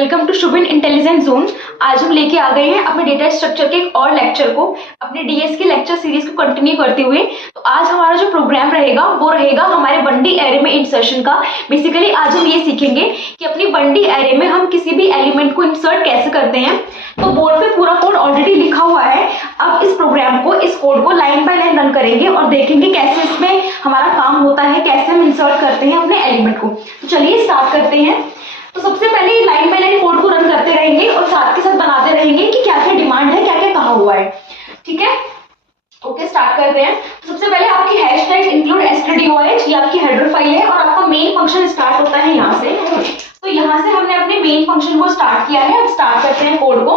Welcome to Shubhin intelligent zone. आज हम लेके आ गए हैं अपने डेटा स्ट्रक्चर के एक और लेक्चर को, अपने डीएस की लेक्चर सीरीज को कंटिन्यू करते हुए। तो आज हमारा जो प्रोग्राम रहेगा वो रहेगा हमारे 1D एरे में इंसर्शन का। बेसिकली आज हम ये सीखेंगे कि अपनी 1D एरे में हम किसी भी एलिमेंट को इंसर्ट कैसे करते हैं। तो बोर्ड पे पूरा कोड ऑलरेडी लिखा हुआ है। अब इस प्रोग्राम को, इस कोड को लाइन बाय लाइन रन करेंगे और देखेंगे कैसे इसमें हमारा काम होता है, कैसे हम इंसर्ट करते हैं अपने एलिमेंट को। तो चलिए स्टार्ट करते हैं। तो सबसे पहले लाइन बाय लाइन कोड को रन करते रहेंगे और साथ के साथ बनाते रहेंगे कि क्या क्या डिमांड है, क्या क्या कहा हुआ है। ठीक है, ओके स्टार्ट करते हैं। सबसे पहले आपकी हैशटैग इंक्लूड stdoh ये आपकी हेडर फाइल है और आपका मेन फंक्शन स्टार्ट होता है यहाँ से। तो यहाँ से हमने अपने मेन फंक्शन को स्टार्ट किया है। अब स्टार्ट करते हैं कोड को।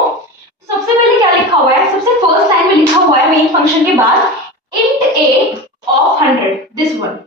सबसे पहले क्या लिखा हुआ है, सबसे फर्स्ट लाइन में लिखा हुआ है मेन फंक्शन के बाद int a of 100 this one.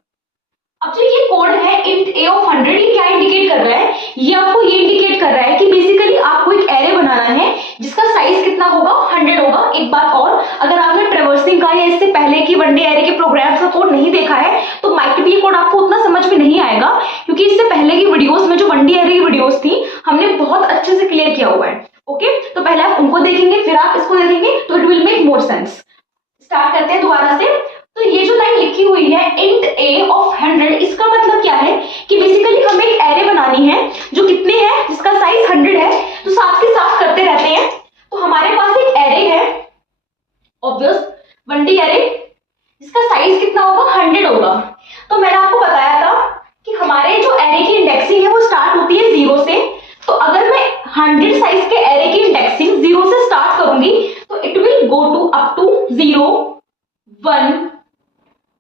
अब जो ये कोड है int a of 100, ये क्या इंडिकेट कर रहा है? ये आपको ये इंडिकेट कर रहा है कि बेसिकली आपको एक एरे बनाना है जिसका साइज कितना होगा, 100 होगा। एक बात और, अगर आपने ट्रैवर्सिंग का या इससे पहले की 1D एरे के प्रोग्राम्स का कोड नहीं देखा है तो माइट बी ये कोड आपको उतना समझ में नहीं आएगा, क्योंकि इससे पहले की वीडियोस में जो 1D एरे की वीडियोस थी हमने बहुत अच्छे से क्लियर किया हुआ है। ओके, तो पहले आप उनको देखेंगे फिर आप इसको देखेंगे तो it will make more sense. Start करते हैं दोबारा से। तो ये जो लाइन लिखी हुई है int a of 100, इसका मतलब क्या है कि बेसिकली हमें एक एरे बनानी है जो कितने है, जिसका साइज 100 है। तो साथ के साथ करते रहते हैं। तो हमारे पास एक एरे है, ऑब्वियस 1D एरे, जिसका साइज कितना होगा, 100 होगा। तो मैंने आपको बताया था कि हमारे जो एरे की इंडेक्सिंग है वो स्टार्ट होती है 0 से। तो अगर मैं 100 साइज के एरे की इंडेक्सिंग 0 से स्टार्ट करूंगी तो it will go to up to 0 1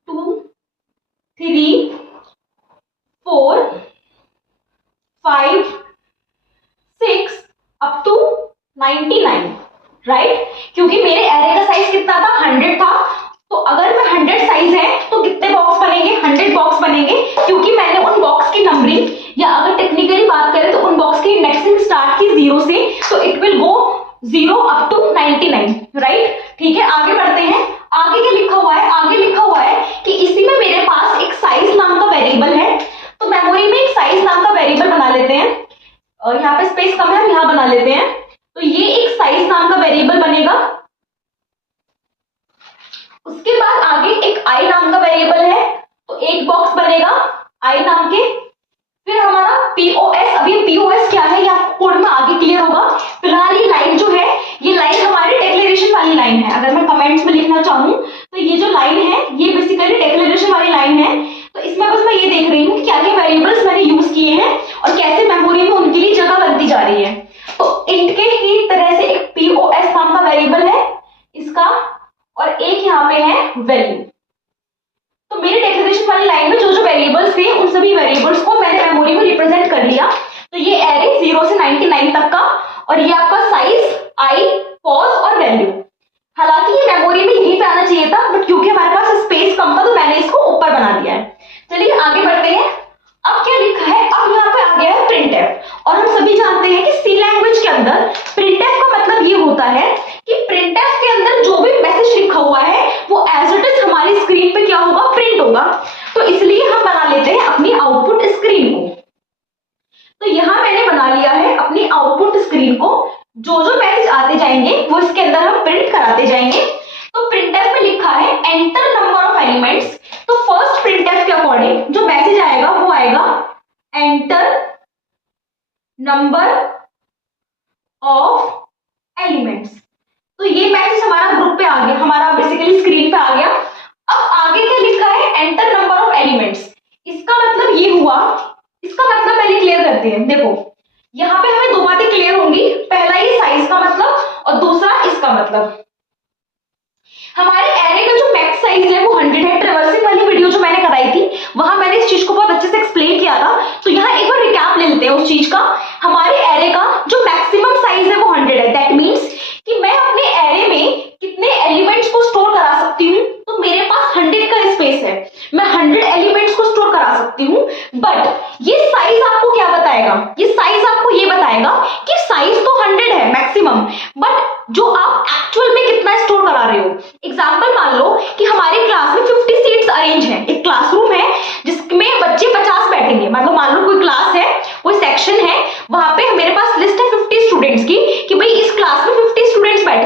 2 3 4 5 6 up to 99, right? क्योंकि मेरे एरे का साइज कितना था, 100 था। तो अगर मैं 100 साइज है तो कितने बॉक्स बनेंगे, 100 बॉक्स बनेंगे, क्योंकि मैंने उन बॉक्स की नंबरिंग, या अगर टेक्निकली बात करें तो उन बॉक्स की इंडेक्सिंग स्टार्ट की 0 से। तो it will go 0 up to 99, right? ठीक है, आगे बढ़ते हैं। आगे क्या लिखा हुआ है? आगे लिखा हुआ है कि इसी में मेरे पास एक साइज नाम का वेरिएबल है। तो मेमोरी में एक साइज नाम का वेरिएबल बना लेते हैं, और यहाँ पे स्पेस कम है, हम यहाँ बना लेते हैं। तो ये एक साइज नाम का वेरिएबल बनेगा। उसके बाद आगे एक i नाम का वेरिएबल है, तो एक बॉक्स बनेगा i नाम के। फिर हमारा POS, अभी POS क्या है ये आपको कोड में आगे क्लियर होगा। फिलहाल ये लाइन जो है, ये लाइन हमारी डिक्लेरेशन वाली लाइन है। अगर मैं कमेंट्स में लिखना चाहूँ तो ये जो लाइन है ये बेसिकली डिक्लेरेशन वाली लाइन है। तो इसमें बस मैं ये देख रही हूँ कि क्या क्या वेरिएबल्स मैंने यूज किए हैं और कैसे मेमोरी में उनके लिए जगह बनती जा रही है। तो इंट के ही तरह से एक POS नाम का वेरिएबल है इसका, और एक यहाँ पे है वैल्यू। तो मेरे डिक्लेरेशन वाली लाइन में जो जो वेरिएबल्स थे उन सभी वेरिएबल्स को मैंने मेमोरी में रिप्रेजेंट कर लिया। तो ये एरे 0 से 99 तक का, और ये आपका साइज i, पॉज और वैल्यू। हालांकि ये मेमोरी में यहीं पे आना चाहिए था, बट क्योंकि हमारे पास स्पेस कम था तो मैंने इसको ऊपर बना दिया है। चलिए आगे बढ़ते हैं। अब क्या लिखा है, अब यहाँ पे आ गया है printf। और हम सभी जानते हैं कि C लैंग्वेज के अंदर printf का मतलब ये होता है कि printf के अंदर जो भी मैसेज लिखा हुआ है वो एज इट इज हमारी स्क्रीन पे क्या होगा, प्रिंट होगा। तो इसलिए हम बना लेते हैं अपनी आउटपुट स्क्रीन को। तो यहाँ मैंने बना लिया है अपनी आउटपुट स्क्रीन को। जो जो मैसेज आते जाएंगे वो इसके अंदर हम प्रिंट कराते जाएंगे। तो printf में लिखा है एंटर नंबर ऑफ एलिमेंट्स। तो फर्स्ट printf के अकॉर्डिंग जो मैसेज आएगा वो आएगा एंटर नंबर ऑफ एलिमेंट्स। तो ये मैसेज हमारा ग्रुप पे आ गया, हमारा बेसिकली स्क्रीन पे आ गया। अब आगे क्या लिखा है, एंटर नंबर ऑफ एलिमेंट्स। इसका मतलब ये हुआ, इसका मतलब पहले क्लियर करते हैं। देखो यहाँ पे हमें दो बातें क्लियर होंगी। पहला ये साइज का मतलब और दूसरा इसका मतलब। हमारे एरे का जो मैक्स साइज है वो 100 है। ट्रैवर्सिंग वाली वीडियो जो मैंने कराई थी वहां मैंने इस चीज को बहुत अच्छे से एक्सप्लेन किया था। तो यहाँ एक बार रिकैप ले लेते हैं उस चीज का। हमारे एरे का जो मैक्सिमम साइज है वो 100 है। दैट मीन्स कि मैं अपने एरे में कितने एलिमेंट्स को स्टोर करा सकती हूँ। तो मेरे पास 100 का स्पेस है, मैं 100 एलिमेंट्स को स्टोर करा सकती हूँ। बट ये साइज आपको क्या बताएगा, ये साइज आपको ये बताएगा कि साइज तो 100 है मैक्सिमम, बट जो आप एक्चुअल में कितना स्टोर करा रहे हो। एग्जाम्पल मान लो कि हमारी क्लास में 50 सीट्स अरेंज है, एक क्लासरूम है जिसमें बच्चे 50 बैठेंगे। मतलब मान लो कोई क्लास है, कोई सेक्शन है, वहां पे मेरे पास लिस्ट है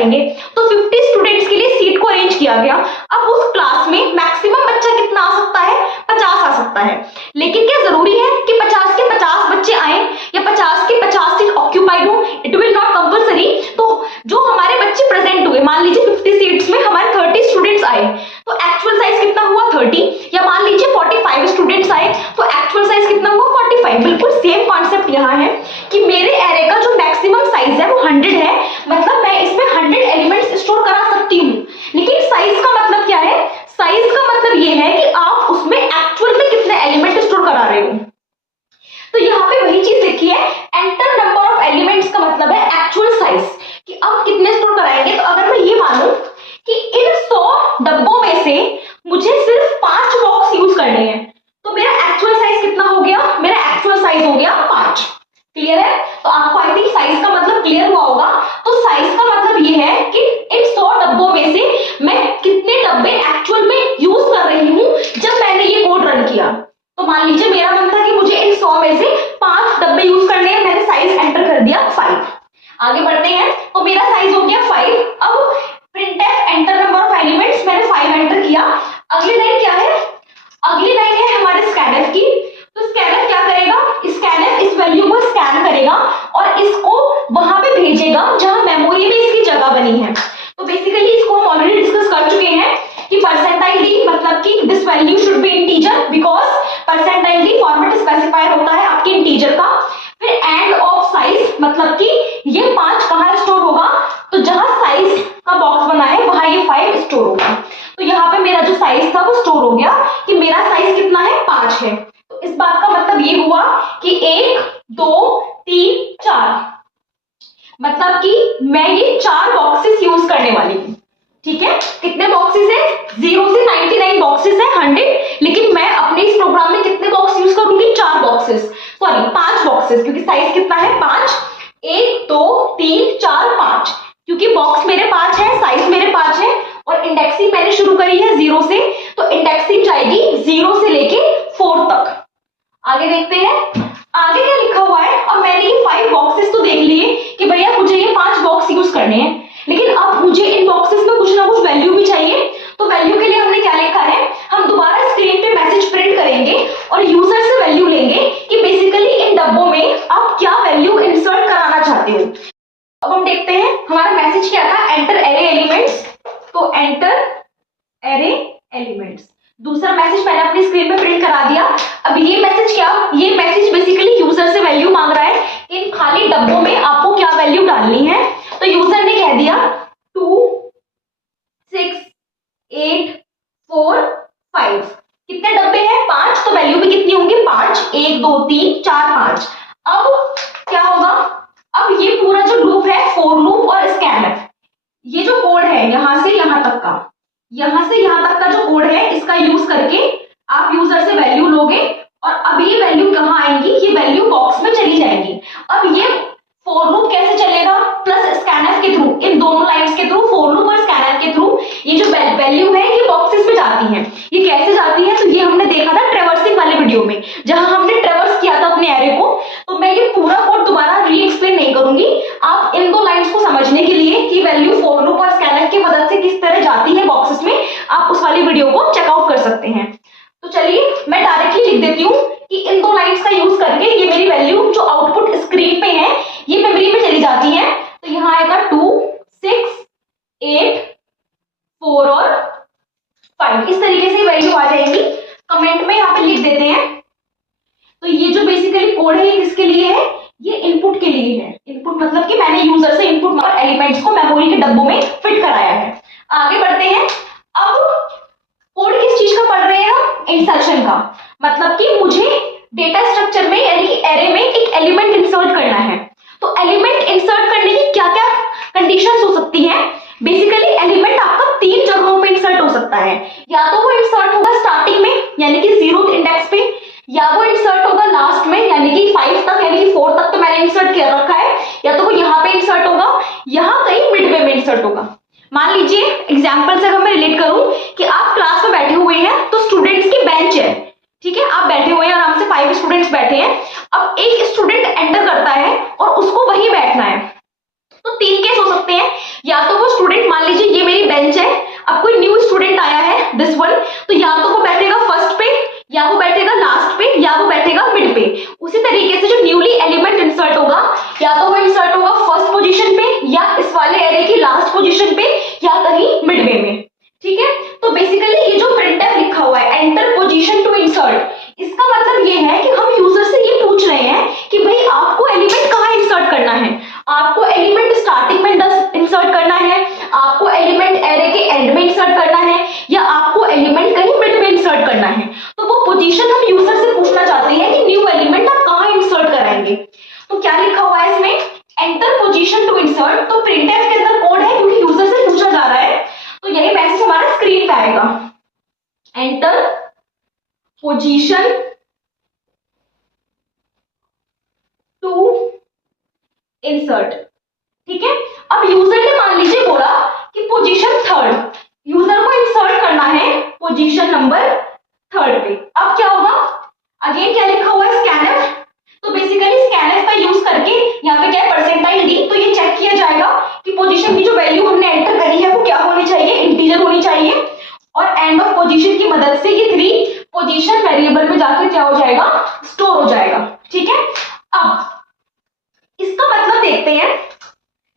बैठेंगे। तो 50 स्टूडेंट्स के लिए सीट को अरेंज किया गया। अब उस क्लास में मैक्सिमम बच्चा कितना आ सकता है, 50 आ सकता है। लेकिन क्या जरूरी है कि 50 के 50 बच्चे आए या 50 के 50 सीट ऑक्यूपाइड हो? It will not compulsory. तो जो हमारे बच्चे प्रेजेंट हुए, मान लीजिए 50 सीट्स में हमारे 30 स्टूडेंट्स आए, तो एक्चुअल साइज कितना हुआ 30, या मान लीजिए 45 स्टूडेंट्स आए तो एक्चुअल साइज कितना हुआ 45। बिल्कुल सेम कॉन्सेप्ट यहाँ है कि मेरे एरे का जो मैक्सिमम साइज है वो 100 है, मतलब मैं इसमें 100 एलिमेंट्स स्टोर करा सकती हूँ। लेकिन साइज का मतलब क्या है? साइज का मतलब ये है कि आप उसमें एक्चुअल में कितने एलिमेंट स्टोर करा रहे हो। तो यहाँ पे वही चीज लिखी है, एंटर नंबर ऑफ एलिमेंट्स का मतलब है एक्चुअल साइज, कि आप कितने स्टोर कराएंगे। तो अगर मैं ये मानूं कि इन 100 डब्बों में से मुझे सिर्फ 5 बॉक्स यूज करने हैं, तो मेरा एक्चुअल साइज कितना हो गया? मेरा एक्चुअल साइज हो गया 5। क्लियर है? तो आपको आई थिंक साइज का मतलब क्लियर हुआ होगा। तो साइज का मतलब ये है कि इन 100 डब्बों में से मैं कितने डब्बे एक्चुअल में यूज कर रही हूँ जब मैंने ये कोड रन किया। तो मान लीजिए मेरा मन था कि मुझे इन 100 में से 5 डब्बे यूज करने हैं, मैंने साइज एंटर कर दिया 5। आगे बढ़ते हैं, तो मेरा साइज हो गया 5। अब printf enter number of elements, मैंने 5 एंटर किया। अगली लाइन क्या है? अगली लाइन है हमारे scanf की। तो scanf क्या करेगा? scanf इस वैल्यू को स्कैन करेगा और इसको वहां पे भेजेगा जहां मेमोरी में इसकी जगह बनी है। तो बेसिकली इसको हम ऑलरेडी डिस्कस कर चुके हैं कि परसेंटाइल डी मतलब कि this value should be integer, because percentile D format specifier होता है आपके इंटीजर का। फिर एंड ऑफ साइज मतलब कि ये 5 कहाँ स्टोर होगा? तो जहां साइज का बॉक्स बना है वहां ये 5 स्टोर होगा। तो यहाँ पे मेरा जो साइज था वो स्टोर हो गया कि मेरा साइज कितना है? 5 है। तो इस बात का मतलब ये हुआ कि 1 2 3 4, मतलब कि मैं ये 4 बॉक्सेस यूज करने वाली हूँ। ठीक है? कितने बॉक्सेस है? 0 से 99 बॉक्सेस है 100, लेकिन मैं अपने इस प्रोग्राम में कितने बॉक्स यूज करूंगी? 4 बॉक्सेस, सॉरी 5 बॉक्सेस, क्योंकि साइज कितना है? 5। 1 2 3 4 5, क्योंकि बॉक्स मेरे 5 है, साइज मेरे 5 है, और इंडेक्सिंग मैंने शुरू करी है 0 से, तो इंडेक्सिंग जाएगी 0 से लेके 4 तक। आगे देखते हैं आगे क्या लिखा हुआ है। अब मैंने ये 5 बॉक्सेस तो देख लिए कि भैया मुझे ये 5 बॉक्स यूज करने हैं, लेकिन अब मुझे इन बॉक्सेस में कुछ ना कुछ वैल्यू भी चाहिए। तो वैल्यू के लिए हमने क्या लिखा है? हम दोबारा स्क्रीन पे मैसेज प्रिंट करेंगे और यूजर से वैल्यू लेंगे कि बेसिकली इन डब्बों में आप क्या वैल्यू इंसर्ट कराना चाहते हो। अब हम देखते हैं हमारा मैसेज क्या था, एंटर एरे एलिमेंट्स। तो एंटर एरे एलिमेंट्स, दूसरा मैसेज मैंने अपनी स्क्रीन पे प्रिंट करा दिया। अब ये मैसेज क्या? ये मैसेज बेसिकली यूजर से वैल्यू मांग रहा है, इन खाली डब्बों में आपको क्या वैल्यू डालनी है। तो यूजर ने कह दिया 2 6 8 4 5। कितने डब्बे हैं? 5, तो वैल्यू भी कितनी होंगी? 5। 1 2 3 4 5। अब क्या होगा? अब ये पूरा जो लूप है, फॉर लूप और स्कैनफ, ये जो कोड है यहां से यहां तक का, यहां से यहां तक का जो कोड है, इसका यूज करके आप यूजर से वैल्यू लोगे और अब ये वैल्यू कहां आएंगी? ये वैल्यू बॉक्स में चली जाएंगी। अब ये फॉर लूप कैसे चलेगा? प्लस स्कैनफ के थ्रू, इन दोनों लाइंस के थ्रू, फॉर लूप और स्कैनफ के थ्रू ये जो वैल्यू है ये बॉक्सेस में जाती है। ये कैसे जाती है? तो ये हमने देखा था ट्रेवर्सिंग वाले वीडियो में, जहां हमने ट्रेवर्स किया था अपने एरे को। तो मैं ये पूरा कोड दोबारा री एक्सप्लेन नहीं करूंगी, आप इन दो लाइंस को समझने के लिए कि वैल्यू फॉर लूप और स्कैनफ की मदद से किस तरह जाती है बॉक्सेस में, आप उस वाली वीडियो को चेकआउट कर सकते हैं। तो चलिए मैं डायरेक्टली लिख देती हूँ कि इन दो लाइंस का यूज करके ये मेरी वैल्यू जो आउटपुट स्क्रीन पे है ये मेमोरी में चली जाती है। तो यहाँ आएगा 2 6 8 4 और 5, इस तरीके से वैल्यू आ जाएंगी। कमेंट में यहाँ पे लिख देते हैं। तो ये जो बेसिकली कोड है ये किसके लिए है? ये इनपुट के लिए है। इनपुट मतलब कि मैंने यूजर से इनपुट और एलिमेंट्स को मेमोरी के डब्बों में फिट कराया है। आगे बढ़ते हैं। अब कोड किस चीज का पढ़ रहे हैं हम? इंसर्शन का, मतलब कि मुझे डेटा स्ट्रक्चर में यानी कि एरे में एक एलिमेंट इंसर्ट करना है। तो एलिमेंट इंसर्ट करने की क्या क्या कंडीशंस हो सकती हैं? बेसिकली एलिमेंट आपका 3 जगहों पे इंसर्ट हो सकता है। या तो वो इंसर्ट होगा स्टार्टिंग में यानी कि 0th इंडेक्स पे, या वो इंसर्ट होगा लास्ट में यानी कि 5 तक यानी कि 4 तक तो मैंने इंसर्ट कर रखा है, या तो वो यहाँ पे इंसर्ट होगा, यहाँ कहीं मिडवे में इंसर्ट होगा। मान लीजिए एग्जाम्पल से अगर मैं रिलेट करूं कि आप क्लास में बैठे हुए हैं, तो स्टूडेंट्स की बेंच है, ठीक है, आप बैठे हुए हैं आराम से, 5 स्टूडेंट्स बैठे हैं। अब एक स्टूडेंट एंटर करता है और उसको वहीं बैठना है। तो 3 केस हो सकते हैं, या तो वो मान लीजिए ये मेरी बेंच है, अब कोई न्यू स्टूडेंट आया है दिस वन, तो या तो वो बैठेगा फर्स्ट पे, या वो बैठेगा लास्ट पे, या वो बैठेगा मिड पे। उसी तरीके से जो न्यूली एलिमेंट इंसर्ट होगा, या तो वो इंसर्ट होगा फर्स्ट पोजीशन पे, या इस वाले एरे की लास्ट पोजीशन पे, या कहीं मिडवे में। ठीक है, तो बेसिकली ये जो printf लिखा हुआ है एंटर पोजीशन टू इंसर्ट, इसका मतलब ये है कि हम यूजर से ये पूछ रहे हैं कि भाई आपको एलिमेंट कहाँ इंसर्ट करना है, आपको एलिमेंट स्टार्टिंग में इंसर्ट करना है, आपको एलिमेंट एरे के एंड में इंसर्ट करना है, या आपको एलिमेंट कहीं मिड में इंसर्ट करना है। तो वो पोजीशन हम यूजर से पूछना चाहते हैं कि न्यू एलिमेंट आप कहाँ इंसर्ट कराएंगे। तो क्या लिखा हुआ है इसमें, एंटर पोजीशन टू इंसर्ट। तो printf के अंदर कोड है क्योंकि यूजर से पूछा जा रहा है, तो यही मैसेज हमारा स्क्रीन पे आएगा, एंटर पोजीशन टू इंसर्ट। ठीक है, अब यूजर ने मान लीजिए बोला कि पोजीशन थर्ड, यूजर को इंसर्ट करना है पोजीशन नंबर थर्ड पे। अब क्या होगा, अगेन क्या लिखा हुआ है, स्कैनफ। तो बेसिकली स्कैनफ का यूज करके यहाँ पे क्या है परसेंटाइल डी, तो ये चेक किया जाएगा कि पोजीशन की जो वैल्यू हमने एंटर करी है वो क्या होनी चाहिए, इंटीजर होनी चाहिए, और एंड ऑफ पोजीशन की मदद से ये 3 पोजीशन वेरिएबल में जाके क्या हो जाएगा, स्टोर हो जाएगा। ठीक है, अब इसका मतलब देखते हैं,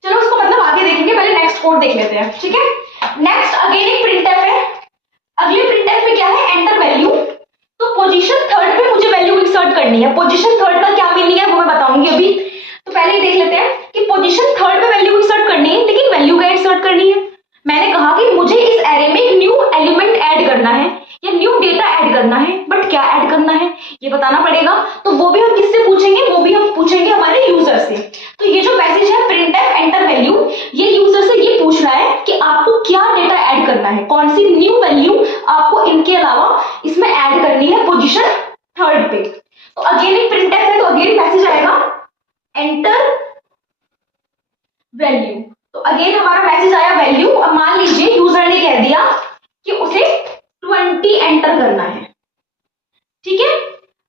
चलो उसको मतलब आगे देखेंगे, पहले नेक्स्ट कोड देख लेते हैं। ठीक है, नेक्स्ट अगेन एक प्रिंटफ है, अगले प्रिंटफ में क्या है, एंटर वैल्यू। तो पोजीशन थर्ड पे मुझे वैल्यू इंसर्ट करनी है। पोजीशन थर्ड का क्या मीनिंग है वो मैं बताऊंगी अभी, तो पहले ही देख लेते हैं कि पोजीशन थर्ड पे वैल्यू इंसर्ट करनी है, लेकिन वैल्यू क्या इंसर्ट करनी है, मैंने कहा कि मुझे इस एरे में एक न्यू एलिमेंट ऐड करना है या न्यू डेटा ऐड करना है, बट क्या ऐड करना है ये बताना पड़ेगा। तो वो भी हम किससे पूछेंगे, वो भी हम पूछेंगे हमारे यूजर से। तो ये जो मैसेज है printf एंटर वैल्यू, ये यूजर से ये पूछ रहा है कि आपको क्या डेटा ऐड करना है, कौन सी न्यू वैल्यू आपको इनके अलावा इसमें ऐड करनी है पोजीशन थर्ड पे। तो अगेन एक printf है, तो अगेन मैसेज आएगा एंटर वैल्यू। तो अगेन हमारा मैसेज आया वैल्यू। अब मान लीजिए यूजर ने कह दिया कि उसे 20 एंटर करना है। ठीक है,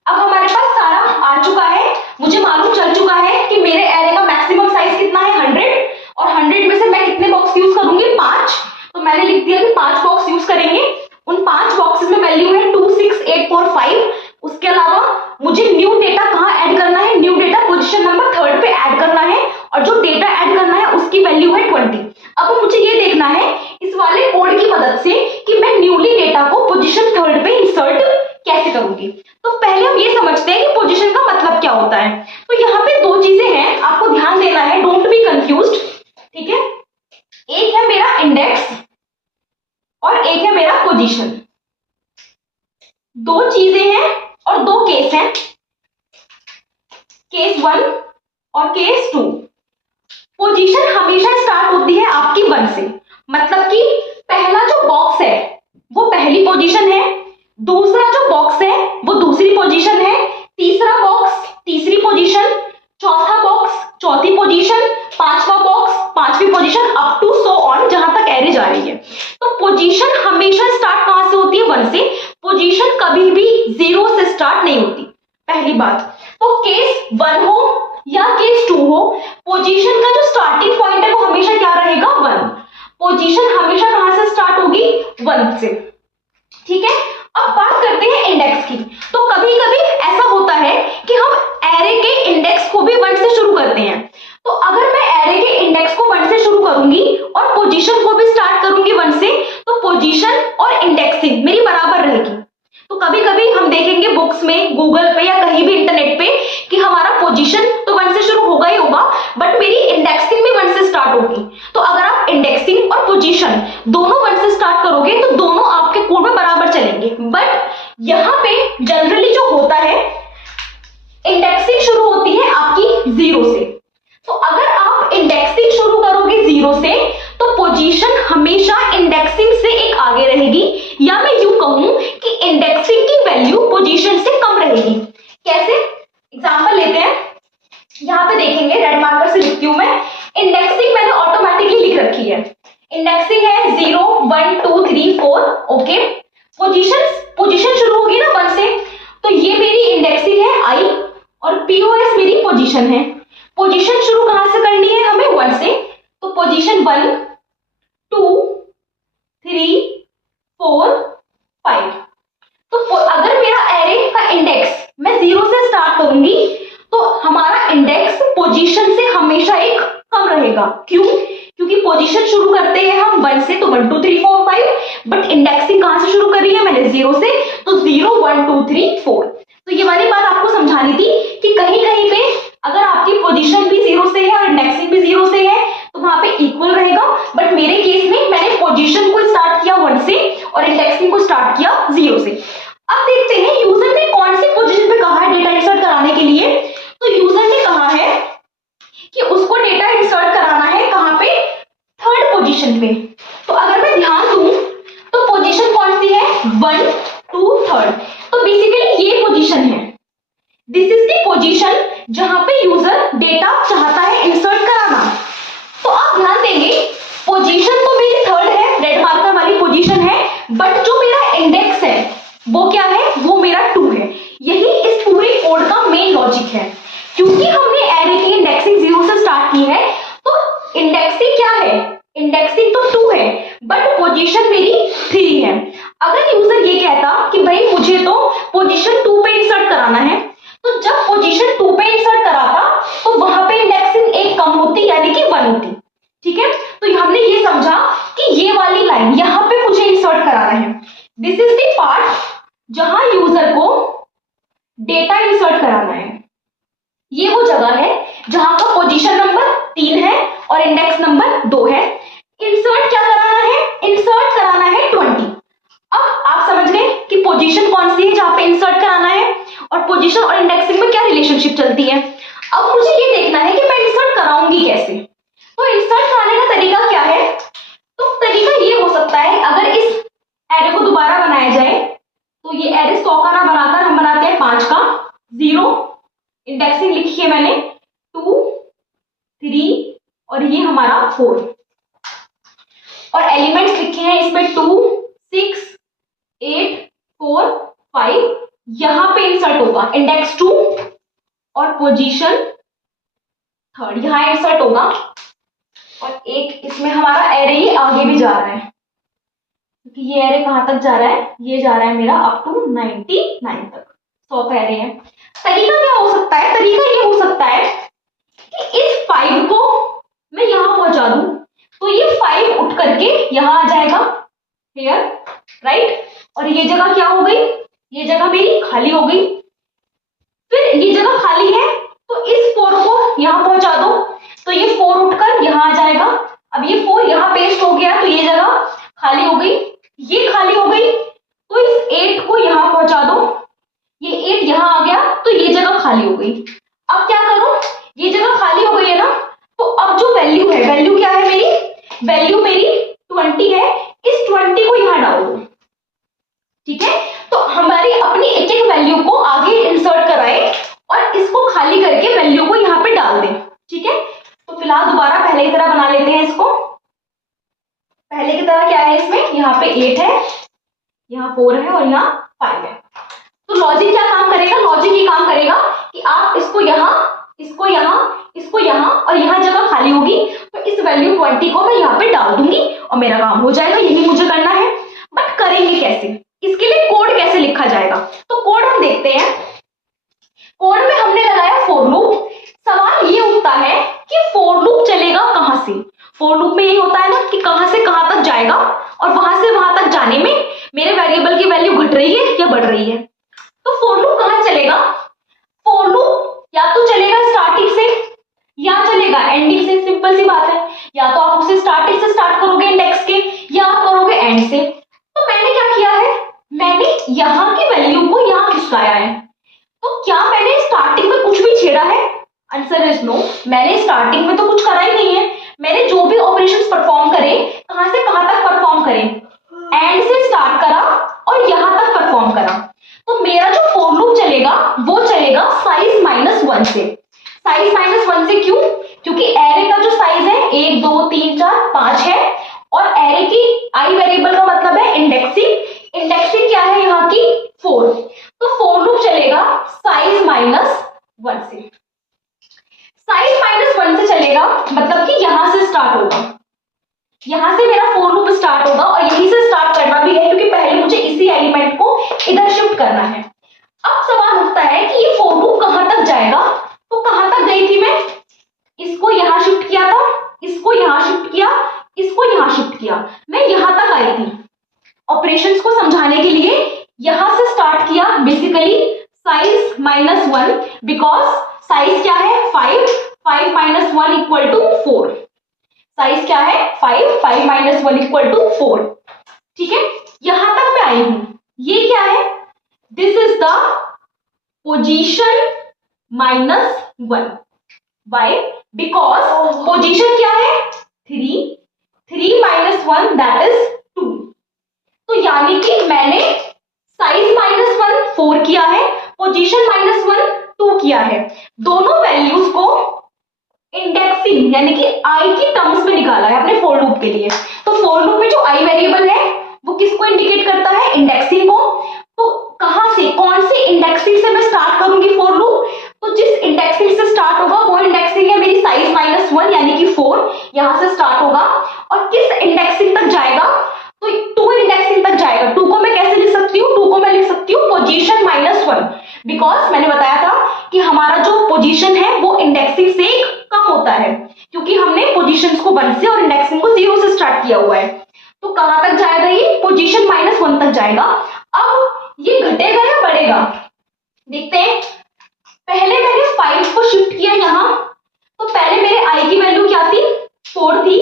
अब हमारे पास सारा आ चुका है, मुझे मालूम चल चुका है कि मेरे एरे का मैक्सिमम साइज कितना है 100, और 100 में से मैं कितने बॉक्स यूज करूंगी, 5। तो मैंने लिख दिया कि 5 बॉक्स यूज करेंगे। उन 5 बॉक्सेस में वैल्यू है 2 6 8 4 5। उसके अलावा मुझे न्यू डेटा कहाँ ऐड करना है, new data position number third पे ऐड करना है, और जो डेटा ऐड करना है उसकी वैल्यू है 20। अब मुझे ये देखना है इस वाले कोड की मदद से कि मैं न्यूली डेटा को पोजीशन थर्ड पे इंसर्ट कैसे करूंगी। तो पहले हम ये समझते हैं कि पोजीशन का मतलब क्या होता है। तो यहाँ पे 2 चीजें हैं, आपको ध्यान देना है, डोंट बी कंफ्यूज्ड। ठीक है, एक है मेरा इंडेक्स और एक है मेरा पोजीशन। 2 चीजें हैं और 2 केस हैं, केस 1 और केस 2। पोजीशन हमेशा स्टार्ट होती है आपकी 1 से, मतलब कि पहला जो बॉक्स है वो पहली पोजीशन है, दूसरा जो बॉक्स है वो दूसरी पोजीशन है, तीसरा बॉक्स तीसरी पोजीशन, चौथा बॉक्स चौथी पोजीशन, पांचवा बॉक्स पांचवी position, up to so on, जहां तक एरे जा रही है। तो पोजीशन हमेशा स्टार्ट कहां से होती है, 1 से। पोजीशन कभी भी 0 से स्टार्ट नहीं होती, पहली बात। तो केस 1 हो या केस 2 हो, पोजीशन का जो स्टार्टिंग पॉइंट है वो हमेशा क्या रहेगा, 1। पोजीशन हमेशा कहां से स्टार्ट होगी, 1 से। ठीक है, अब बात करते हैं इंडेक्स की। तो कभी कभी ऐसा होता है कि हम एरे के इंडेक्स को भी 1 से शुरू करते हैं। तो अगर मैं एरे के इंडेक्स को 1 से शुरू करूंगी और पोजीशन को भी स्टार्ट करूंगी 1 से, तो पोजीशन और इंडेक्सिंग मेरी बराबर रहेगी। तो कभी कभी हम देखेंगे बुक्स में, गूगल पे या कहीं भी इंटरनेट पे कि हमारा पोजीशन तो 1 से शुरू होगा ही होगा, बट मेरी इंडेक्सिंग भी 1 से स्टार्ट होगी। तो अगर आप इंडेक्सिंग और पोजीशन दोनों 1 से स्टार्ट करोगे तो दोनों आपके कोड में बराबर चलेंगे। बट यहाँ पे जनरली जो होता है, इंडेक्सिंग शुरू होती है आपकी 0 से। तो अगर आप इंडेक्सिंग शुरू करोगे 0 से, तो पोजीशन हमेशा इंडेक्सिंग से एक आगे रहेगी, या मैं यूं कहूं कि इंडेक्सिंग की वैल्यू पोजीशन से कम रहेगी। कैसे, एग्जांपल लेते हैं, यहां पे देखेंगे, रेड मार्कर से लिखती हूं मैं। इंडेक्सिंग मैंने ऑटोमेटिकली लिख रखी है, इंडेक्सिंग है 0 1 2 3 4। ओके, पोजीशन शुरू होगी ना 1 से, तो ये मेरी इंडेक्सिंग है I और POS मेरी पोजीशन है। पोजीशन शुरू कहां से करनी है हमें, 1 से। तो पोजीशन 1 2 रहेगा। क्यों? क्योंकि पोजीशन शुरू करते हैं हम 1 से, तो 1 2 3 4 5, बट इंडेक्सिंग कहां से शुरू करी है मैंने? 0 से, तो 0 1 2 3 4। तो ये वाली बात आपको समझानी थी कि कहीं कहीं पे अगर आपकी पोजीशन भी 0 से है और इंडेक्सिंग भी 0 से है तो वहां पे इक्वल रहेगा, बट मेरे केस में मैंने पोजीशन को स्टार्ट किया 1 से और इंडेक्सिंग को स्टार्ट किया 0 से। अब देखते हैं यूजर ने कौन सी पोजीशन पे कहा है डेटा इंसर्ट कराने के लिए। तो यूजर ने कहा है कि उसको डेटा इंसर्ट कराना है कहां पे? थर्ड पोजीशन पे। तो अगर मैं ध्यान दूं तो पोजीशन कौन सी है? 1 2 3। तो बेसिकली ये पोजीशन है, दिस इज द पोजीशन जहां पे यूजर डेटा चाहता है इंसर्ट कराना। तो आप ध्यान देंगे पोजीशन तो मेरी थर्ड है, रेड मार्कर वाली पोजीशन है, बट जो मेरा इंडेक्स है वो क्या है? वो मेरा 2 है। यही इस पूरे कोड का मेन लॉजिक है। क्योंकि हमने एरे की इंडेक्सिंग 0 से स्टार्ट की है, तो इंडेक्सिंग क्या है? इंडेक्सिंग तो 2 है, बट पोजीशन मेरी 3 है। अगर यूजर ये कहता कि भाई मुझे तो पोजीशन 2 पे इंसर्ट कराना है, तो जब पोजीशन 2 पे इंसर्ट कराता तो वहां पे इंडेक्सिंग 1 कम होती, यानी कि 1 होती। ठीक है, तो हमने ये समझा कि ये वाली लाइन यहां पे मुझे इंसर्ट कराना है। दिस इज द पार्ट जहां यूजर को डेटा इंसर्ट कराना है। ये वो जगह है जहां का पोजीशन नंबर 3 है और इंडेक्स नंबर 2 है। इंसर्ट क्या कराना है? इंसर्ट कराना है 20। अब आप समझ गए कि पोजीशन कौन सी है जहां पे इंसर्ट कराना है और पोजीशन और इंडेक्सिंग में क्या रिलेशनशिप चलती है। अब मुझे ये देखना है कि मैं इंसर्ट कराऊंगी कैसे। तो इंसर्ट कराने का तरीका क्या है? तो तरीका ये हो सकता है, अगर इस एरे को दोबारा बनाया जाए तो ये एरे 100 का ना बनाकर हम बनाते हैं 5 का। 0 इंडेक्सिंग लिखी है मैंने 2 3 और ये हमारा 4 और एलिमेंट्स लिखे हैं इसमें 2 6 8 4 5। यहां पे इंसर्ट होगा इंडेक्स 2 और पोजीशन 3 यहां इंसर्ट होगा। और एक इसमें हमारा एरे ये आगे भी जा रहा है, क्योंकि ये एरे कहां तक जा रहा है? ये जा रहा है मेरा अप टू 99 तक। 100 का एरे है। तरीका क्या हो सकता है? तरीका ये हो सकता है कि इस 5 को मैं यहां पहुंचा दूं, तो ये 5 उठ करके यहां आ जाएगा, हियर, राइट। और ये जगह क्या हो गई? ये जगह मेरी खाली हो गई। फिर ये जगह खाली है तो इस 4 को यहां पहुंचा दो, तो ये 4 उठकर यहां आ जाएगा। अब ये 4 यहां पेस्ट हो गया तो ये जगह खाली हो गई, ये खाली हो गई, तो इस 8 को यहां पहुंचा दो, ये 8 यहां आ गया तो ये जगह खाली हो गई। अब क्या करूं? ये जगह खाली हो गई है ना, तो अब जो वैल्यू है, वैल्यू क्या है मेरी? वैल्यू मेरी 20 है। इस 20 को यहां डाल दो। ठीक है, तो हमारी अपनी एक एक वैल्यू को आगे इंसर्ट कराए और इसको खाली करके वैल्यू को यहां पे डाल दें। ठीक है, तो फिलहाल दोबारा पहले की तरह बना लेते हैं इसको। पहले की तरह क्या है इसमें? यहाँ पे 8 है, यहाँ 4 है और यहाँ 5 है। तो लॉजिक क्या काम करेगा? लॉजिक ये काम करेगा कि आप इसको यहाँ, इसको यहाँ, इसको यहाँ और यहाँ जगह खाली होगी तो इस वैल्यू 20 को मैं यहाँ पे डाल दूंगी और मेरा काम हो जाएगा। यही मुझे करना है। बट करेंगे कैसे? इसके लिए कोड कैसे लिखा जाएगा? तो कोड हम देखते हैं। कोड में हमने लगाया फॉर लूप। सवाल ये उठता है कि फॉर लूप चलेगा कहां से? फॉर लूप में ये होता है ना कि कहां से कहां तक जाएगा और वहां से वहां तक जाने में मेरे वेरिएबल की वैल्यू घट रही है या बढ़ रही है। तो फॉर लूप कहां चलेगा? फॉर लूप या तो चलेगा स्टार्टिंग से या चलेगा एंडिंग से। सिंपल सी बात है, या तो आप उसे स्टार्टिंग से स्टार्ट करोगे इंडेक्स के, या आप करोगे एंड से। तो मैंने क्या किया है? मैंने यहाँ की वैल्यू को यहाँ खिसकाया है। तो क्या मैंने स्टार्टिंग में कुछ भी छेड़ा है? Answer is no. मैंने स्टार्टिंग में तो कुछ करा ही नहीं है। मैंने जो भी ऑपरेशंस परफॉर्म करे, कहां से कहां तक परफॉर्म करे? एंड से स्टार्ट करा और यहां तक परफॉर्म करा। तो मेरा जो फॉर लूप चलेगा वो चलेगा साइज -1 से। साइज -1 से क्यों? क्योंकि एरे का जो साइज है 1 2 3 4 5 है और एरे की आई वेरिएबल का मतलब है इंडेक्सिंग। इंडेक्सिंग क्या है यहाँ की? 4। तो फॉर लूप चलेगा साइज -1 से। साइज -1 से चलेगा मतलब कि यहां से स्टार्ट होगा, यहां से मेरा फॉर लूप स्टार्ट होगा और यहीं से स्टार्ट करना भी है क्योंकि पहले मुझे इसी एलिमेंट को इधर शिफ्ट करना है। अब सवाल उठता है कि ये फॉर लूप कहां तक जाएगा? तो कहां तक गई थी मैं? इसको यहां शिफ्ट किया था, इसको यहाँ शिफ्ट किया, इसको यहाँ शिफ्ट किया, मैं यहाँ तक आई थी। ऑपरेशंस को समझाने के लिए यहां से स्टार्ट किया, बेसिकली साइज -1, बिकॉज साइज क्या है 5, 5 - 1 = 4। साइज क्या है 5, 5 - 1 = 4। ठीक है, यहां तक मैं आई हूं। ये क्या है, this is the position -1। Why? Because position क्या है 3, 3 - 1 दैट इज 2। तो यानी कि मैंने साइज -1 4 किया है, पोजीशन -1 2 किया है। दोनों वैल्यूज को इंडेक्सिंग यानी कि आई की टर्म्स में निकाला है अपने फॉर लूप के लिए। तो फॉर लूप में जो आई वेरिएबल है वो किसको इंडिकेट करता है, इंडेक्सिंग को। तो कहां से, कौन से इंडेक्सिंग से मैं स्टार्ट करूंगी फॉर लूप, तो जिस इंडेक्सिंग से स्टार्ट होगा वो इंडेक्सिंग है मेरी साइज -1 यानी कि 4, यहां से स्टार्ट होगा। और किस इंडेक्सिंग तक जाएगा, तो 2 इंडेक्सिंग तक जाएगा। 2 को मैं कैसे लिख सकती हूँ, 2 को मैं लिख सकती हूँ पोजीशन -1, बिकॉज मैंने बताया था कि हमारा जो पोजीशन है वो इंडेक्सिंग से कम होता है, क्योंकि हमने पोजीशंस को 1 से और इंडेक्सिंग को 0 से स्टार्ट किया हुआ है। तो कहां तक जाएगा, ये पोजीशन -1 तक जाएगा। अब ये घटेगा या बढ़ेगा, देखते हैं। पहले मैंने 5 को शिफ्ट किया यहां, तो पहले मेरे आई की वैल्यू क्या थी 4 थी,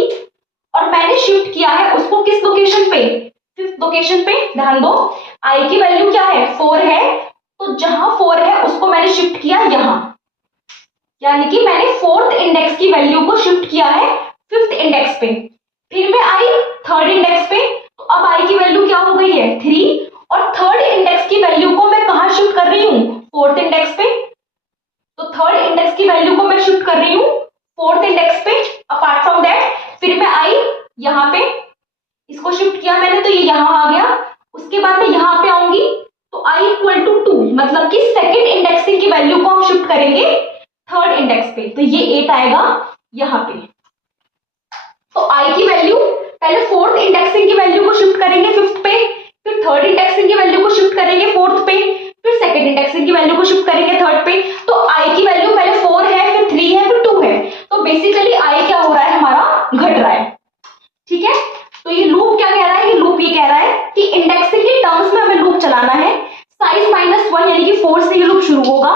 और मैंने शिफ्ट किया है उसको किस लोकेशन पे, 5th लोकेशन पे। ध्यान दो, आई की वैल्यू क्या है 4 है, तो जहां 4 है उसको मैंने शिफ्ट किया यहां, यानी कि मैंने 4th इंडेक्स की वैल्यू को शिफ्ट किया है 5th इंडेक्स पे। फिर मैं आई 3rd इंडेक्स पे, तो अब आई की वैल्यू क्या हो गई है 3, और 3rd इंडेक्स की वैल्यू को मैं कहां शिफ्ट कर रही हूं 4th इंडेक्स पे। तो 3rd इंडेक्स की वैल्यू को मैं शिफ्ट कर रही हूं 4th इंडेक्स पे। अपार्ट फ्रॉम दैट फिर मैं आई यहाँ पे, इसको शिफ्ट किया मैंने तो ये यहां आ गया। उसके बाद मैं यहाँ पे आऊंगी, तो i = 2, मतलब कि 2nd इंडेक्सिंग की वैल्यू को हम शिफ्ट करेंगे 3rd इंडेक्स पे, तो ये 8 आएगा यहाँ पे। तो i की वैल्यू पहले 4th इंडेक्सिंग की वैल्यू को शिफ्ट करेंगे 5th पे, फिर 3rd इंडेक्सिंग की वैल्यू को शिफ्ट करेंगे 4th पे, फिर 2nd इंडेक्सिंग की वैल्यू को शिफ्ट करेंगे 3rd पे। तो i की वैल्यू पहले 4 है, फिर 3 है, फिर 2 है। तो बेसिकली i क्या हो रहा है, हमारा घट रहा है। ठीक है, तो ये लूप क्या कह रहा है, ये लूप ये कह रहा है कि इंडेक्सिंग के टर्म्स में हमें लूप चलाना है। साइज -1 यानी कि 4 से ये लूप शुरू होगा,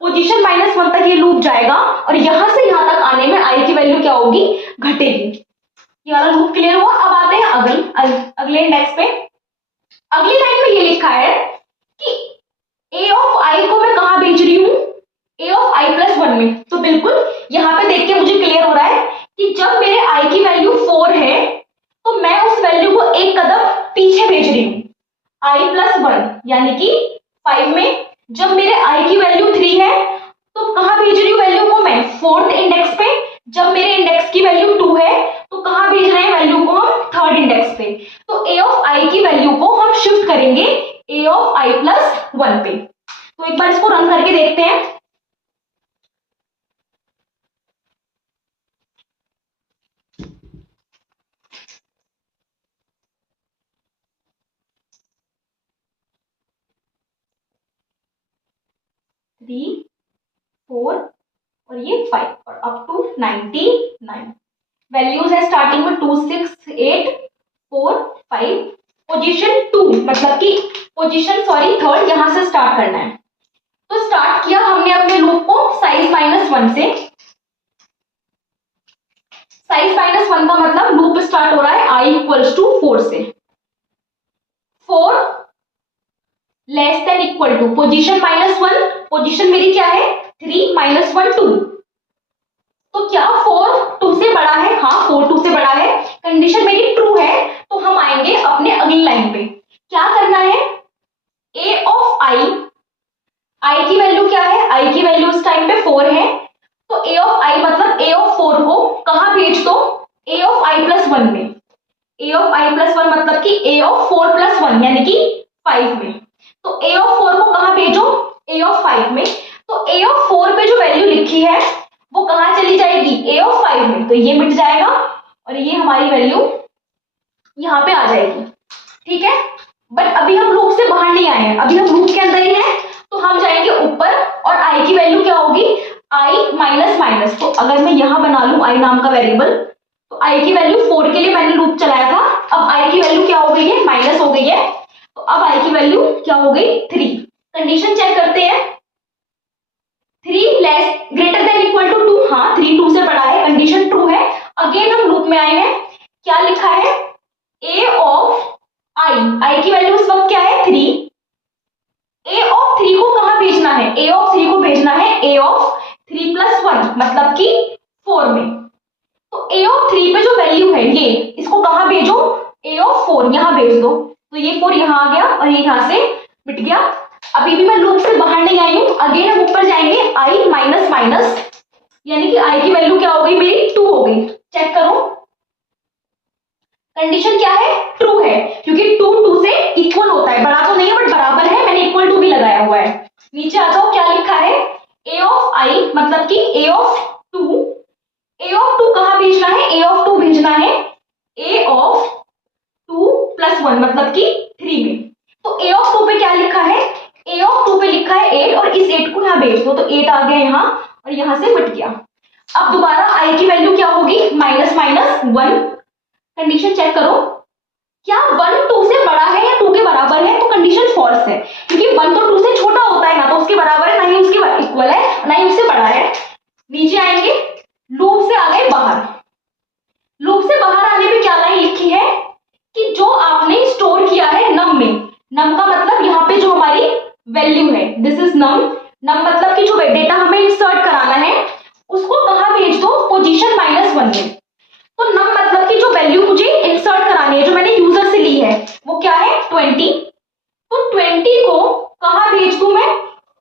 पोजीशन -1 तक ये लूप जाएगा, और यहां से यहां तक आने में आई की वैल्यू क्या होगी, घटेगी। ये वाला लूप क्लियर हुआ। अब आते हैं अगले इंडेक्स पे। अगली लाइन में ये लिखा है कि a ऑफ i को मैं कहां भेज रही हूं, a ऑफ i + 1 में। तो बिल्कुल यहां पे देख के मुझे क्लियर हो रहा है कि जब मेरे i की वैल्यू 4 है, तो मैं उस वैल्यू को एक कदम पीछे भेज रही हूँ i + 1 यानी कि 5 में। जब मेरे i की वैल्यू 3 है, तो कहां भेज रही हूँ वैल्यू को मैं 4th इंडेक्स पे। जब मेरे इंडेक्स की वैल्यू 2 है, तो कहां भेज रहे हैं वैल्यू को हम 3rd इंडेक्स पे। तो a ऑफ i की वैल्यू को हम शिफ्ट करेंगे a ऑफ i + 1 पे। तो एक बार इसको रन करके देखते हैं। थ्री 4 और ये 5 और अप टू 99। वैल्यूज है स्टार्टिंग में 2 6 8 4 5। पोजीशन 2 मतलब कि पोजीशन 3rd यहां से स्टार्ट करना है। तो स्टार्ट किया हमने अपने लूप को साइज -1 से। साइज -1 का मतलब लूप स्टार्ट हो रहा है i = 4 से। 4 <= पोजीशन -1, पोजीशन मेरी क्या है 3 -1 2। तो क्या 4 2 से बड़ा है, हाँ 4 2 से बड़ा है, कंडीशन मेरी ट्रू है। तो हम आएंगे अपने अगली लाइन पे। क्या करना है, a ऑफ i की वैल्यू क्या है, i की वैल्यू इस टाइम पे 4 है, तो a ऑफ i मतलब a ऑफ 4 को कहां भेज दो a ऑफ i + 1 में। a ऑफ i + 1 मतलब कि a ऑफ 4 + 1 यानी कि 5 में। तो a ऑफ 4 को कहां भेजो a ऑफ 5 में। तो a ऑफ 4 पे जो वैल्यू लिखी है वो कहां चली जाएगी a ऑफ 5 में, तो ये मिट जाएगा और ये हमारी वैल्यू यहां पे आ जाएगी। ठीक है, बट अभी हम लूप से बाहर नहीं आए हैं, अभी हम लूप के अंदर ही हैं। तो हम जाएंगे ऊपर और i की वैल्यू क्या होगी i -। तो अगर मैं यहां बना लूं i नाम का वेरिएबल, तो आई की वैल्यू 4 के लिए मैंने लूप चलाया था, अब आई की वैल्यू क्या हो गई है, माइनस हो गई है, तो अब आई की वैल्यू क्या हो गई, 3। कंडीशन चेक करते हैं, 3 less greater than equal to 2, हाँ 3 2 से बड़ा है, कंडीशन ट्रू है। अगेन हम लूप में आए हैं, क्या लिखा है, ए ऑफ आई की वैल्यू इस वक्त क्या है, 3। ए ऑफ 3 को कहां भेजना है, ए ऑफ 3 को भेजना है ए ऑफ 3 प्लस 1 मतलब कि 4 में। तो ए ऑफ 3 पे जो वैल्यू है ये, इसको कहां भेजो, ए ऑफ 4 यहां भेज दो, तो ये 4 यहां आ गया और ये यहां से मिट गया। अभी भी मैं लूप से बाहर नहीं आई हूं, अगेन हम ऊपर जाएंगे, आई माइनस माइनस यानी कि आई की वैल्यू क्या हो गई मेरी, 2 हो गई। चेक करो कंडीशन क्या है, ट्रू है, क्योंकि 2 2 से इक्वल होता है, बड़ा तो नहीं है बट बराबर है, मैंने इक्वल टू भी लगाया हुआ है। नीचे आ जाओ, क्या लिखा है, ए ऑफ आई मतलब कि ए ऑफ 2, ए ऑफ 2 कहां भेजना है, ए ऑफ 2 भेजना है ए ऑफ 2 प्लस 1 मतलब कि 3 में। तो ए ऑफ 2 पे क्या लिखा है, ए ऑफ 2 पे लिखा है 8 और इस 8 को यहां भेज दो, तो 8 आ गया यहां और यहां से मिट गया। अब दोबारा आई की वैल्यू क्या होगी, माइनस माइनस 1। कंडीशन चेक करो, क्या 1 2 से बड़ा है या 2 के बराबर है, तो कंडीशन फॉल्स है, क्योंकि 1 तो 2 से छोटा होता है, ना तो उसके बराबर है, ना ही उसके इक्वल है, ना ही उससे बड़ा है। नीचे आएंगे, लूप से आ गए बाहर, लूप से बाहर आने पे क्या लाइन लिखी है कि जो आपने स्टोर किया है नम में, नम का मतलब यहाँ पे जो हमारी वैल्यू है, दिस इज नम, नम मतलब कि जो डेटा हमें इंसर्ट कराना है उसको कहां भेज दो, पोजीशन -1 में। तो नम मतलब कि जो वैल्यू मुझे इंसर्ट करानी है, जो मैंने यूजर से ली है, वो क्या है 20। तो 20 को कहां भेज दूं मैं,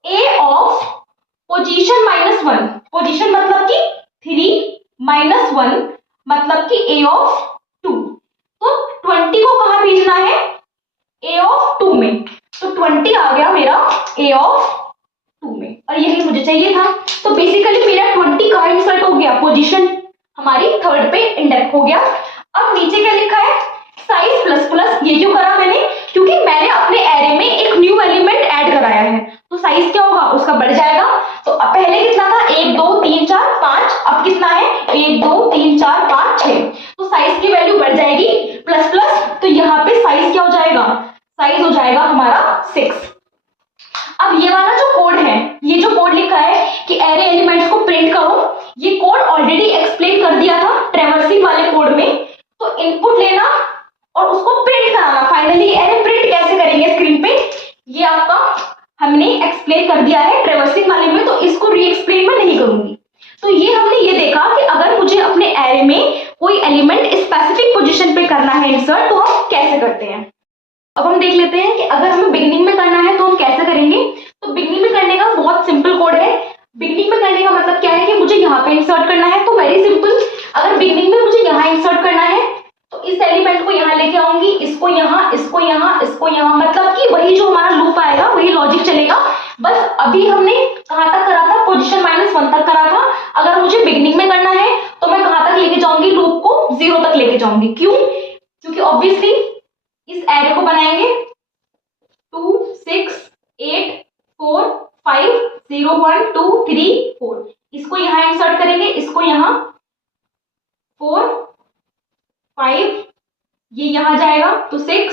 ए ऑफ पोजीशन -1, पोजीशन मतलब कि 3 -1 मतलब कि ए ऑफ 2। तो 20 को कहां भेजना है, ए ऑफ 2 में, तो 20 आ गया मेरा ए ऑफ 2 में, और यही मुझे चाहिए था। तो बेसिकली मेरा 20 कहां इंसर्ट हो गया, पोजीशन हमारी 3rd पे इंडेक्स हो गया। अब नीचे क्या लिखा है, साइज प्लस प्लस, ये क्यों करा मैंने, क्योंकि मैंने अपने एरे में एक न्यू एलिमेंट ऐड कराया है, तो साइज क्या होगा, उसका बढ़ जाएगा। तो अब पहले कितना था, 1 2 3 4 5, अब कितना है 1 2 3 4 5 6, तो साइज की वैल्यू बढ़ जाएगी प्लस प्लस, तो यहाँ पे साइज क्या हो जाएगा, साइज हो जाएगा हमारा 6। अब ये वाला जो कोड है, ये जो कोड लिखा है कि एरे एलिमेंट्स को प्रिंट करो, ये कोड ऑलरेडी एक्सप्लेन कर दिया था ट्रैवर्सिंग वाले कोड में। तो इनपुट लेना और उसको प्रिंट कराना, फाइनली एरे प्रिंट कैसे करेंगे स्क्रीन पे, ये आपका हमने एक्सप्लेन कर दिया है ट्रैवर्सिंग वाले में, तो इसको री एक्सप्लेन मैं नहीं करूंगी। तो ये हमने ये देखा कि अगर मुझे अपने एरे में कोई एलिमेंट स्पेसिफिक पोजीशन पे करना है इंसर्ट, तो हम कैसे करते हैं। अब हम देख लेते हैं कि अगर हमें बिगिनिंग में करना है तो हम कैसे करेंगे। तो बिगिनिंग में करने का बहुत सिंपल कोड है। बिगिनिंग में करने का मतलब क्या है कि मुझे यहाँ पे इंसर्ट करना है, तो वेरी सिंपल, अगर बिगिनिंग में मुझे यहाँ इंसर्ट करना है तो इस एलिमेंट को यहाँ लेके आऊंगी, इसको यहाँ, इसको यहाँ, इसको यहाँ, मतलब कि वही जो हमारा लूप आएगा वही लॉजिक चलेगा। बस अभी हमने कहाँ तक करा था, पोजीशन -1 तक करा था। अगर मुझे बिगिनिंग में करना है तो मैं कहाँ तक लेके जाऊंगी, लूप को 0 तक लेके जाऊंगी। क्यों, क्योंकि ऑब्वियसली इस एरे को बनाएंगे 2 6 8 4 5 0 1 2 3 4, इसको यहाँ इंसर्ट करेंगे, इसको यहाँ 4 5, ये यहाँ जाएगा तो 6,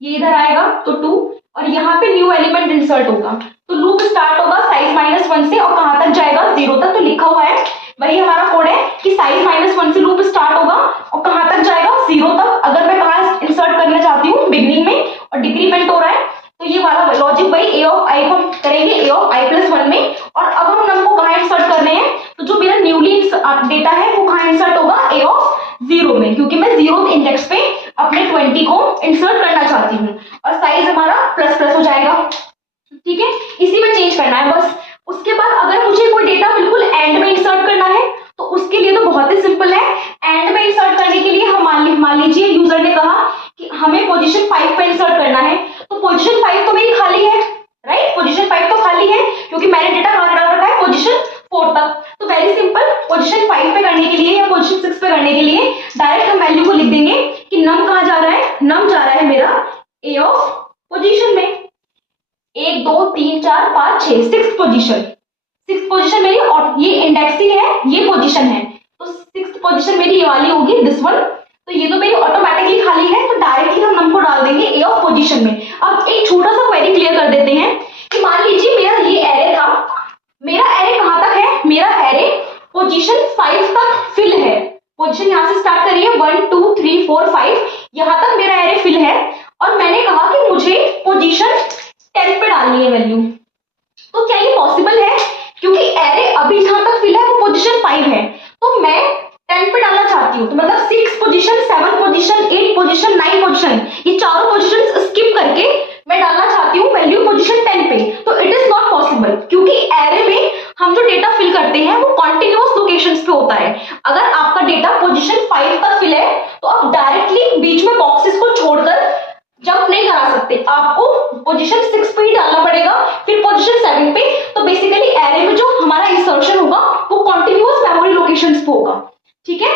ये इधर आएगा तो 2, और यहाँ पे न्यू एलिमेंट इंसर्ट होगा, तो लूप स्टार्ट होगा साइज -1 से और कहाँ तक जाएगा, 0 तक। तो लिखा हुआ है वही हमारा कोड है कि साइज -1 से लूप स्टार्ट होगा और कहाँ तक जाएगा, 0 तक। अगर मैं कहाँ इंसर्ट करना चाहती हूँ, बिगिनिंग में, और डिक्रीमेंट हो रहा है, तो ये वाला लॉजिक वही ए ऑफ आई को हम करेंगे ए ऑफ आई प्लस 1 में। और अब हम नम को कहाँ इंसर्ट कर रहे हैं, तो जो मेरा न्यूली डेटा है वो कहाँ इंसर्ट होगा, ए ऑफ 0 में, क्योंकि मैं 0th इंडेक्स पे अपने 20 को इंसर्ट करना चाहती हूँ, और साइज हमारा प्लस प्लस हो जाएगा। ठीक है, इसी में चेंज करना है बस। उसके बाद अगर मुझे कोई डेटा बिल्कुल एंड में इंसर्ट करना है तो उसके लिए तो बहुत ही सिंपल है। एंड में इंसर्ट करने के लिए हम मान लीजिए यूजर ने कहा कि हमें पोजीशन 5 पे इंसर्ट करना है, तो पोजीशन 5 तो मेरी खाली है, राइट, पोजीशन 5 तो खाली है क्योंकि मैंने डेटा कहाँ डाल रखा है, पोजीशन 4 तक। तो वेरी सिंपल, पोजीशन 5 पे करने के लिए या पोजीशन 6 पे करने के लिए डायरेक्ट हम वैल्यू को लिख देंगे कि नम कहाँ जा रहा है, नम जा रहा है मेरा ए ऑफ पोजीशन में, 1 2 3 4 5 6, 6th पोजीशन, 6th पोजीशन मेरी, और ये इंडेक्सिंग है, ये पोजीशन है, तो 6th पोजीशन मेरी ये वाली होगी, दिस वन। तो ये तो मेरी ऑटोमेटिकली खाली है, तो डायरेक्टली हम नंबर को डाल देंगे ए ऑफ पोजीशन में। अब एक छोटा सा क्वेरी क्लियर कर देते हैं कि मान लीजिए मेरा ये एरे था, मेरा एरे कहां तक है, मेरा एरे पोजीशन 5 तक फिल है। पोजीशन यहां से स्टार्ट करिए 1 2 3 4 5, यहां तक मेरा एरे फिल है और मैंने कहा कि मुझे पोजीशन 10 पे डालनी है वैल्यू। तो क्या ये पॉसिबल है? क्योंकि एरे अभी जहां तक फिल है वो पोजीशन 5 है, तो मैं 10 पे डालना चाहती हूँ, तो मतलब 6 पोजीशन, 7 पोजीशन, 8 पोजीशन, 9 पोजीशन, ये चारों पोजीशन स्किप करके मैं डालना चाहती हूँ वैल्यू पोजीशन 10 पे। तो इट इज नॉट पॉसिबल, क्योंकि एरे में हम जो डेटा फिल करते हैं वो कॉन्टिन्यूअस लोकेशंस पे होता है। अगर आपका डेटा पोजीशन 5 तक फिल है तो आप डायरेक्टली बीच में बॉक्सेस को छोड़कर जंप नहीं करा सकते, आपको पोजीशन 6 पे ही डालना पड़ेगा, फिर पोजीशन 7 पे। तो बेसिकली एरे में जो हमारा इंसर्शन होगा वो कॉन्टिन्यूअस मेमोरी लोकेशंस पे होगा, ठीक है।